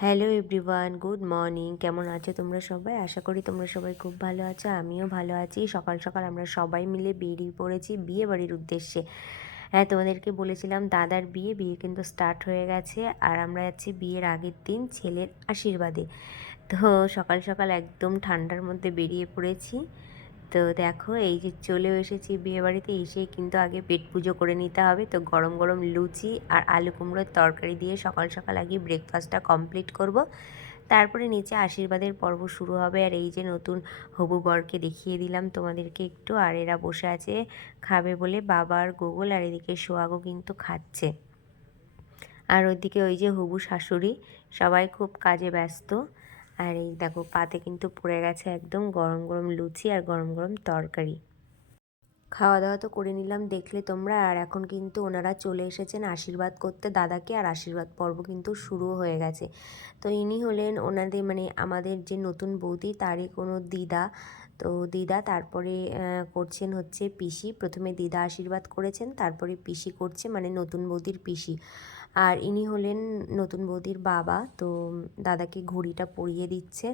Hello everyone, good morning. কেমন আছো তোমরা সবাই? আশা করি তোমরা সবাই খুব ভালো আছো, আমিও ভালো আছি। সকাল সকাল আমরা সবাই মিলে বেরিয়ে পড়েছি বিয়ে বাড়ির উদ্দেশ্যে। হ্যাঁ, তোমাদেরকে বলেছিলাম দাদার বিয়ে কিন্তু স্টার্ট হয়ে গেছে, আর আমরা যাচ্ছি বিয়ের আগের দিন ছেলের আশীর্বাদে। তো সকাল সকাল একদম ঠান্ডার মধ্যে বেরিয়ে পড়েছি। তো দেখো, এই যে চলেও এসেছি বিয়েবাড়িতে। এসেই কিন্তু আগে পেট পুজো করে নিতে হবে। তো গরম গরম লুচি আর আলু কুমড়োর তরকারি দিয়ে সকাল সকাল আগে ব্রেকফাস্টটা কমপ্লিট করব। তারপরে নিচে আশীর্বাদের পর্ব শুরু হবে। আর এই যে নতুন হবু বরকে দেখিয়ে দিলাম তোমাদেরকে একটু। আর এরা বসে আছে খাবে বলে, বাবা আর গোগল, আর এদিকে সোহাগও কিন্তু খাচ্ছে। আর ওইদিকে ওই যে হবু শাশুড়ি, সবাই খুব কাজে ব্যস্ত। আর এই দেখো, পাতে কিন্তু পড়ে গেছে একদম গরম গরম লুচি আর গরম গরম তরকারি। খাওয়া দাওয়া তো করে নিলাম, দেখলে তোমরা। আর এখন কিন্তু ওনারা চলে এসেছেন আশীর্বাদ করতে দাদাকে, আর আশীর্বাদ পর্ব কিন্তু শুরু হয়ে গেছে। তো ইনি হলেন ওনাদের মানে আমাদের যে নতুন বৌদি, তারই কোনো দিদা। তো দিদা, তারপরে করছেন হচ্ছে পিসি। প্রথমে দিদা আশীর্বাদ করেছেন, তারপরে পিসি করছে, মানে নতুন বৌদির পিসি। আর ইনি হলেন নতুন বৌদির বাবা। তো দাদাকে ঘড়িটা পরিয়ে দিচ্ছে।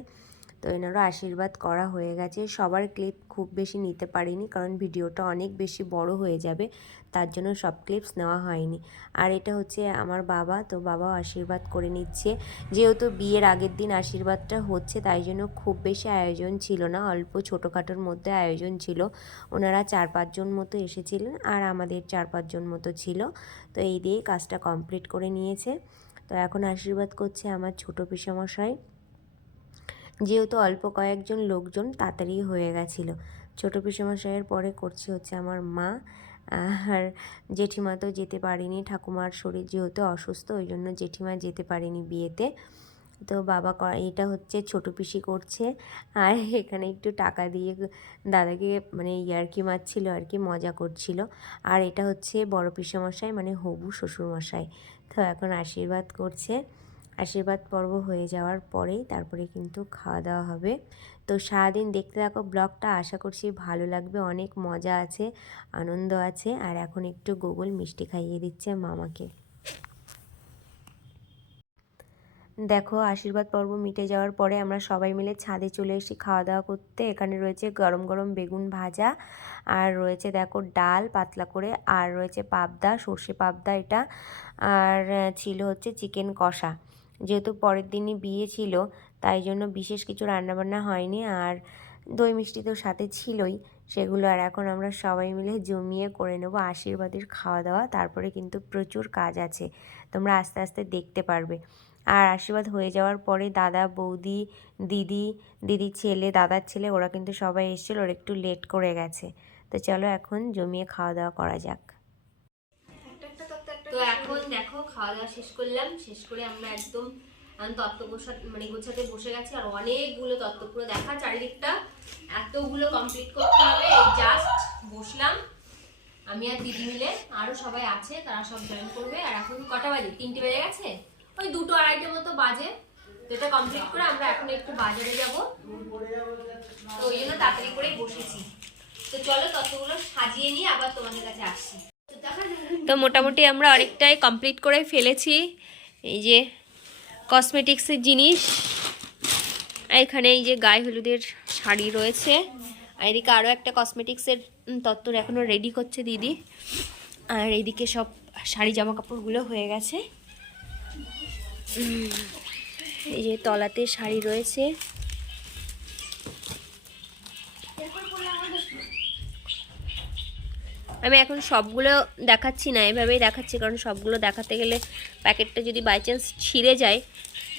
তো এনারও আশীর্বাদ করা হয়ে গেছে। সবার ক্লিপ খুব বেশি নিতে পারিনি, কারণ ভিডিওটা অনেক বেশি বড় হয়ে যাবে, তার জন্য সব ক্লিপস নেওয়া হয়নি। আর এটা হচ্ছে আমার বাবা, তো বাবাও আশীর্বাদ করে নিচ্ছে। যেহেতু বিয়ের আগের দিন আশীর্বাদটা হচ্ছে, তাই জন্য খুব বেশি আয়োজন ছিল না, অল্প ছোটোখাটোর মধ্যে আয়োজন ছিল। ওনারা 4-5 জন মতো এসেছিলেন, আর আমাদের 4-5 জন মতো ছিল। তো এই দিয়ে কাজটা কমপ্লিট করে নিয়েছে। তো এখন আশীর্বাদ করছে আমার ছোটো পিসেমশাই। যেহেতু অল্প কয়েকজন লোকজন, তাড়াতাড়ি হয়ে গেছিলো। ছোটো পিসেমশাইয়ের পরে করছে হচ্ছে আমার মা। আর জেঠিমা তো যেতে পারেনি, ঠাকুমার শরীর যেহেতু অসুস্থ, ওই জন্য জেঠিমা যেতে পারেনি বিয়েতে। তো বাবা এটা হচ্ছে ছোটো পিসি করছে। আর এখানে একটু টাকা দিয়ে দাদাকে মানে ইয়ার্কি মারছিল আর কি, মজা করছিল। আর এটা হচ্ছে বড় পিসেমশাই, মানে হবু শ্বশুরমশাই। তো এখন আশীর্বাদ করছে। আশীর্বাদ পর্ব হয়ে যাওয়ার পরেই তারপরে কিন্তু খাওয়া দাওয়া হবে। তো সারাদিন দেখতে থাকো ব্লগটা, আশা করছি ভালো লাগবে। অনেক মজা আছে, আনন্দ আছে। আর এখন একটু গোগল মিষ্টি খাইয়ে দিচ্ছে মামাকে। দেখো, আশীর্বাদ পর্ব মিটে যাওয়ার পরে আমরা সবাই মিলে ছাদে চলে এসেছি খাওয়া দাওয়া করতে। এখানে রয়েছে গরম গরম বেগুন ভাজা, আর রয়েছে দেখো ডাল পাতলা করে, আর রয়েছে পাবদা, সর্ষে পাবদা এটা। আর ছিল হচ্ছে চিকেন কষা। যেহেতু পরের দিনই বিয়ে ছিল, তাই জন্য বিশেষ কিছু রান্নাবান্না হয়নি। আর দই মিষ্টি তো সাথে ছিলই, সেগুলো আর এখন আমরা সবাই মিলে জমিয়ে করে নেবো আশীর্বাদের খাওয়া দাওয়া। তারপরে কিন্তু প্রচুর কাজ আছে, তোমরা আস্তে আস্তে দেখতে পারবে। আর আশীর্বাদ হয়ে যাওয়ার পরে দাদা, বৌদি, দিদি, দিদির ছেলে, দাদার ছেলে, ওরা কিন্তু সবাই এসেছিল, ওরা একটু লেট করে গেছে। তো চলো এখন জমিয়ে খাওয়া দাওয়া করা যাক। তো এখন দেখো খাওয়া দাওয়া শেষ করলাম, শেষ করে আমরা একদম তত্ত্ব গোছাতে বসে গেছি। আর অনেকগুলো তত্ত্ব, পুরো দেখা চারিদিকটা, এতগুলো কমপ্লিট করতে হবে। এই জাস্ট বসলাম আমি আর দিদি মিলে, আরো সবাই আছে, তারা সব জয়েন করবে। আর এখন কটা বাজে? 3টে বেজে গেছে, ওই 2-2-2:30 মতো বাজে। তো এটা কমপ্লিট করে আমরা এখন একটু বাজারে যাব, তো ওই জন্য তাড়াতাড়ি করেই বসেছি। তো চলো তত্ত্বগুলো সাজিয়ে নিয়ে আবার তোমাদের কাছে আসছি। তো মোটামুটি আমরা অনেকটাই কমপ্লিট করে ফেলেছি। এই যে কসমেটিক্সের জিনিস, এখানে এই যে গায়ে হলুদের শাড়ি রয়েছে, আর এদিকে আরও একটা কসমেটিক্সের তত্ত্ব এখনও রেডি করছে দিদি। আর এইদিকে সব শাড়ি জামা কাপড়গুলো হয়ে গেছে। এই যে তলাতে শাড়ি রয়েছে। আমি এখন সবগুলো দেখাচ্ছি না, এভাবেই দেখাচ্ছি, কারণ সবগুলো দেখাতে গেলে প্যাকেটটা যদি বাই চান্স ছিঁড়ে যায়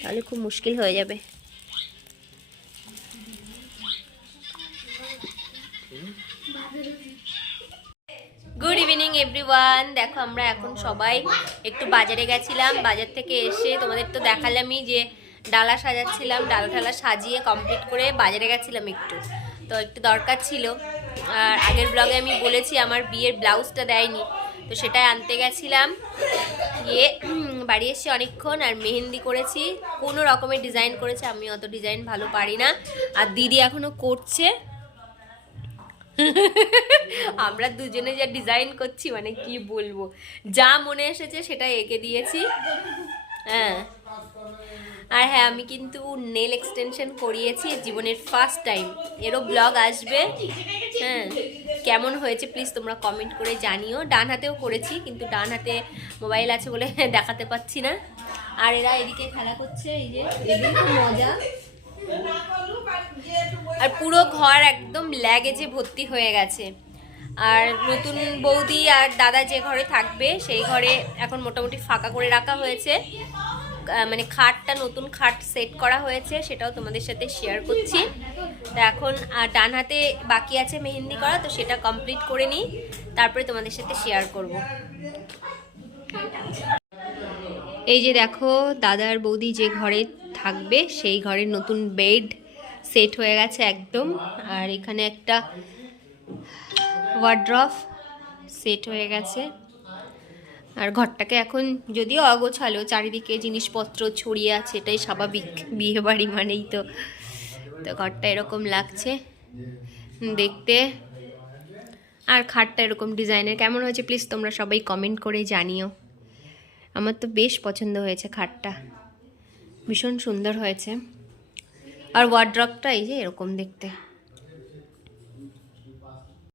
তাহলে খুব মুশকিল হয়ে যাবে। Good evening everyone. দেখো আমরা এখন সবাই একটু বাজারে গেছিলাম, বাজার থেকে এসে তোমাদের তো দেখালামই যে ডালা সাজাচ্ছিলাম, ডালা ঠালা সাজিয়ে কমপ্লিট করে বাজারে গেছিলাম একটু। তো একটু দরকার ছিল। আর আগের ব্লগে আমি বলেছি আমার বিয়ের ব্লাউজটা দেয়নি, তো সেটাই আনতে গেছিলাম। গিয়ে বাড়ি এসে অনেকক্ষণ, আর মেহেন্দি করেছি, কোনো রকমের ডিজাইন করেছে, আমি অত ডিজাইন ভালো পারি না। আর দিদি এখনও করছে। আমরা দুজনে যা ডিজাইন করছি মানে কি বলবো, যা মনে এসেছে সেটা এঁকে দিয়েছি। হ্যাঁ, আর হ্যাঁ আমি কিন্তু নেল এক্সটেনশন করিয়েছি জীবনের ফার্স্ট টাইম, এরও ব্লগ আসবে। হ্যাঁ, কেমন হয়েছে প্লিজ তোমরা কমেন্ট করে জানিও। ডান হাতেও করেছি, কিন্তু ডান হাতে মোবাইল আছে বলে দেখাতে পাচ্ছি না। আর এরা এদিকে খেলা করছে, এই যে এদের খুব মজা। আর পুরো ঘর একদম ল্যাগেজে ভর্তি হয়ে গেছে। আর নতুন বৌদি আর দাদা যে ঘরে থাকবে সেই ঘরে এখন মোটামুটি ফাঁকা করে রাখা হয়েছে, মানে খাটটা নতুন খাট সেট করা হয়েছে, সেটাও তোমাদের সাথে শেয়ার করছি। তো এখন আর ডান হাতে বাকি আছে মেহেন্দি করা, তো সেটা কমপ্লিট করে নিই, তারপরে তোমাদের সাথে শেয়ার করব। এই যে দেখো দাদার বৌদি যে ঘরে থাকবে সেই ঘরের নতুন বেড সেট হয়ে গেছে একদম। আর এখানে একটা ওয়ার্ড্রফ সেট হয়ে গেছে। আর ঘরটাকে এখন যদিও অগোছালো, চারিদিকে জিনিসপত্র ছড়িয়ে আছে, এটাই স্বাভাবিক, বিয়ে বাড়ি মানেই তো। তো ঘরটা এরকম লাগছে দেখতে। আর খাটটা এরকম ডিজাইনের কেমন হয়েছে প্লিজ তোমরা সবাই কমেন্ট করে জানিও। আমার তো বেশ পছন্দ হয়েছে খাটটা, ভীষণ সুন্দর হয়েছে। আর ওয়ার্ড্রপটা এই যে এরকম দেখতে।